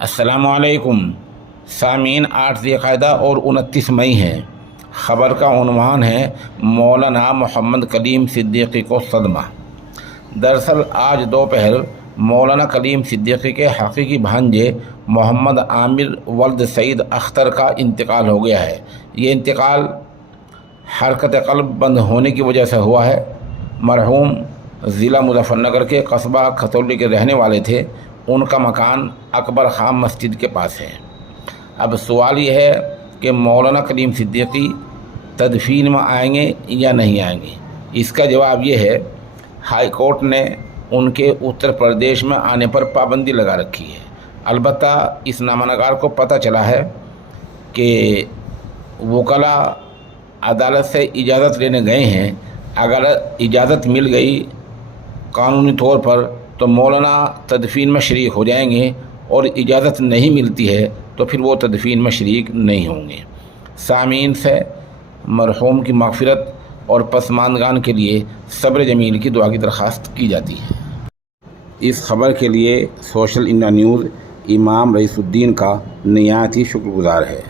السلام علیکم سامعین، 8 ذی القعدہ اور 29 مئی ہے۔ خبر کا عنوان ہے مولانا محمد کلیم صدیقی کو صدمہ۔ دراصل آج دوپہر مولانا کلیم صدیقی کے حقیقی بھانجے محمد عامر ولد سعید اختر کا انتقال ہو گیا ہے۔ یہ انتقال حرکت قلب بند ہونے کی وجہ سے ہوا ہے۔ مرحوم ضلع مظفر نگر کے قصبہ کھتولی کے رہنے والے تھے۔ ان کا مکان اکبر خان مسجد کے پاس ہے۔ اب سوال یہ ہے کہ مولانا کلیم صدیقی تدفین میں آئیں گے یا نہیں آئیں گے۔ اس کا جواب یہ ہے، ہائی کورٹ نے ان کے اتر پردیش میں آنے پر پابندی لگا رکھی ہے۔ البتہ اس نامہ نگار کو پتہ چلا ہے کہ وکلاء عدالت سے اجازت لینے گئے ہیں۔ اگر اجازت مل گئی قانونی طور پر تو مولانا تدفین میں شریک ہو جائیں گے، اور اجازت نہیں ملتی ہے تو پھر وہ تدفین میں شریک نہیں ہوں گے۔ سامعین سے مرحوم کی مغفرت اور پسماندگان کے لیے صبر جمیل کی دعا کی درخواست کی جاتی ہے۔ اس خبر کے لیے سوشل انڈیا نیوز امام رئیس الدین کا نہایت ہی شکر گزار ہے۔